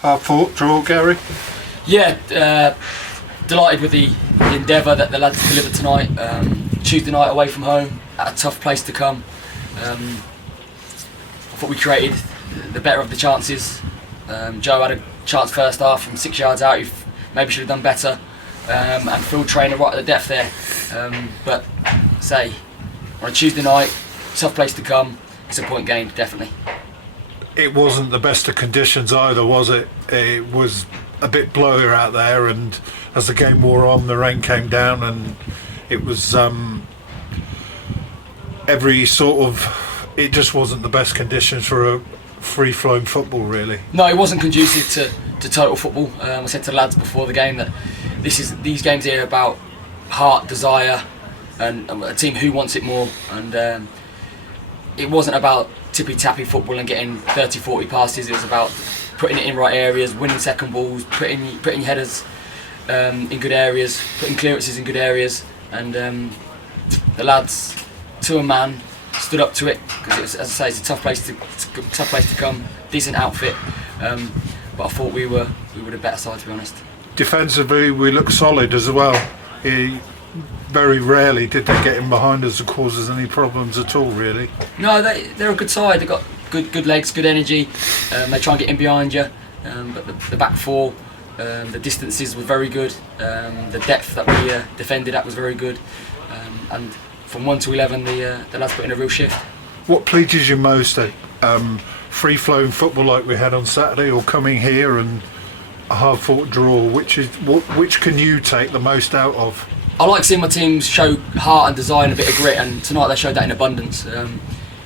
Hard-fought draw, Gary? Yeah, delighted with the endeavour that the lads delivered tonight. Tuesday night away from home, at a tough place to come. I thought we created the better of the chances. Joe had a chance first half from 6 yards out. He maybe should have done better. And Phil Trainer right at the depth there. But say, on a Tuesday night, tough place to come. It's a point gained, definitely. It wasn't the best of conditions either, was it? It was a bit blowier out there, and as the game wore on, the rain came down, and it was every sort of. It just wasn't the best conditions for a free-flowing football, really. No, it wasn't conducive to total football. I said to the lads before the game that these games here are about heart, desire, and a team who wants it more. And it wasn't about tippy-tappy football and getting 30, 40 passes. It was about putting it in right areas, winning second balls, putting headers in good areas, putting clearances in good areas. And the lads, to a man, stood up to it, because as I say, it's a tough place to come. Decent outfit, but I thought we were the better side, to be honest. Defensively, we looked solid as well. Very rarely did they get in behind us and cause us any problems at all, really. No, they're a good side. They've got good legs, good energy. They try and get in behind you, but the back four, the distances were very good. The depth that we defended at was very good, and from 1 to 11, the lads put in a real shift. What pleases you most, free-flowing football like we had on Saturday, or coming here and a hard-fought draw? Which can you take the most out of? I like seeing my teams show heart and desire and a bit of grit, and tonight they showed that in abundance.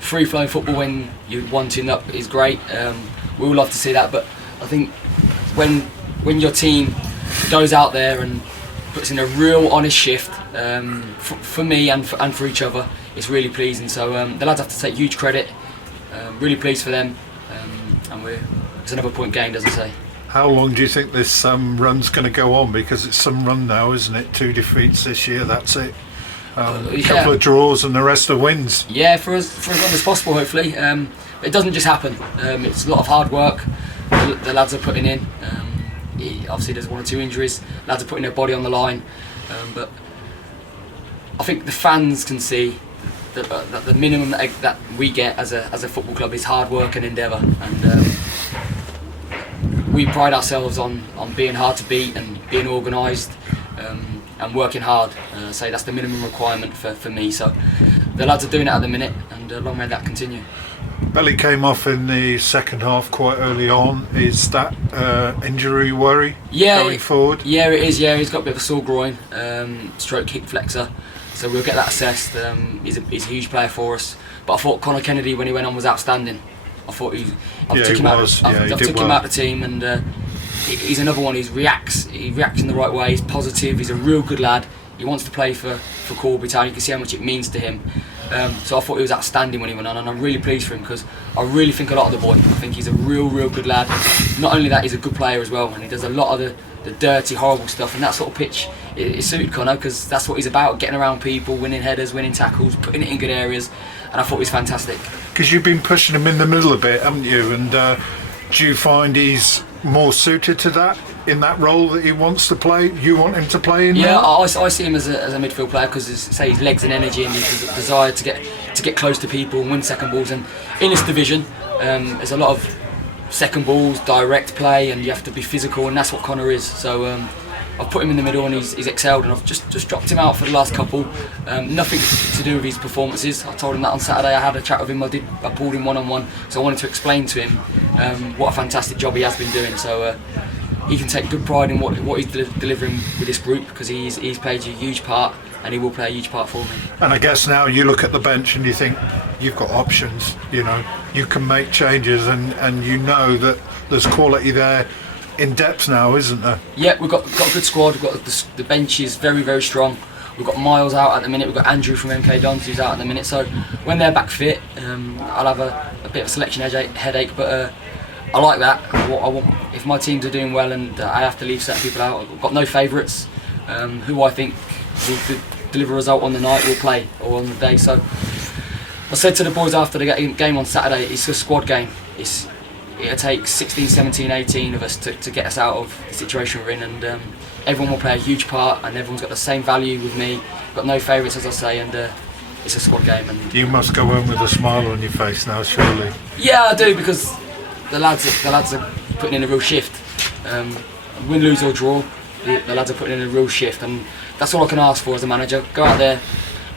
Free-flowing football when you're 1-2 up is great. We all love to see that, but I think when your team goes out there and puts in a real honest shift, for me and for each other, it's really pleasing. So the lads have to take huge credit. Really pleased for them, and it's another point gained, as I say. How long do you think this run's going to go on? Because it's some run now, isn't it? 2 defeats this year, that's it. A couple of draws and the rest are wins. Yeah, for as long as possible, hopefully. It doesn't just happen. It's a lot of hard work the lads are putting in. Obviously there's 1 or 2 injuries. Lads are putting their body on the line. But I think the fans can see that the minimum that we get as a football club is hard work and endeavour. And we pride ourselves on being hard to beat and being organised and working hard. So that's the minimum requirement for me. So the lads are doing it at the minute, and long may that continue. Belly came off in the second half quite early on. Is that injury worry going forward? Yeah, it is. Yeah, he's got a bit of a sore groin, stroke hip flexor. So we'll get that assessed. He's a huge player for us. But I thought Conor Kennedy, when he went on, was outstanding. I thought I took him out of the team, and he's another one. He reacts in the right way. He's positive. He's a real good lad. He wants to play for Corby Town. You can see how much it means to him. So I thought he was outstanding when he went on, and I'm really pleased for him, because I really think a lot of the boy. I think he's a real good lad. Not only that, he's a good player as well, and he does a lot of the dirty, horrible stuff. And that sort of pitch, it suited Conor, because that's what he's about: getting around people, winning headers, winning tackles, putting it in good areas. And I thought he was fantastic. Because you've been pushing him in the middle a bit, haven't you? And do you find he's more suited to that, in that role that he wants to play? You want him to play in? Yeah, I see him as a midfield player, because his legs and energy, and his desire to get close to people and win second balls. And in this division, there's a lot of second balls, direct play, and you have to be physical, and that's what Conor is. So I've put him in the middle, and he's excelled, and I've just dropped him out for the last couple. Nothing to do with his performances. I told him that on Saturday. I had a chat with him. I pulled him one-on-one, so I wanted to explain to him what a fantastic job he has been doing. So he can take good pride in what he's delivering with this group, because he's played a huge part, and he will play a huge part for me. And I guess now you look at the bench and you think you've got options. You know, you can make changes, and you know that there's quality there. In depth now, isn't there? Yeah, we've got a good squad. We've got the bench is very strong. We've got Miles out at the minute. We've got Andrew from MK Dons who's out at the minute. So when they're back fit, I'll have a bit of a selection headache. But I like that. I want, if my teams are doing well and I have to leave certain people out, I've got no favourites. Who I think will deliver a result on the night will play, or on the day. So I said to the boys after the game on Saturday, it's a squad game. it'll take 16, 17, 18 of us to get us out of the situation we're in, and everyone will play a huge part, and everyone's got the same value with me. Got no favourites, as I say, and it's a squad game. And you must go home with a smile on your face now, surely. Yeah, I do, because the lads are putting in a real shift. Win, lose or draw, the lads are putting in a real shift, and that's all I can ask for as a manager. Go out there,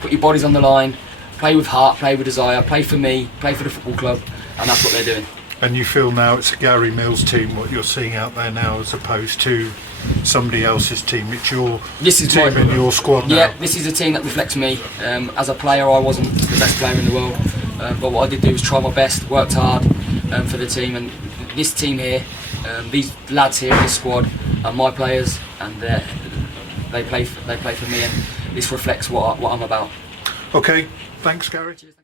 put your bodies on the line, play with heart, play with desire, play for me, play for the football club, and that's what they're doing. And you feel now it's a Gary Mills team, what you're seeing out there now, as opposed to somebody else's team. It's your team in your squad now. Yeah, this is a team that reflects me. As a player, I wasn't the best player in the world, but what I did do was try my best, worked hard for the team, and this team here, these lads here in this squad are my players, and they play for me, and this reflects what I'm about. Okay, thanks, Gary. Cheers.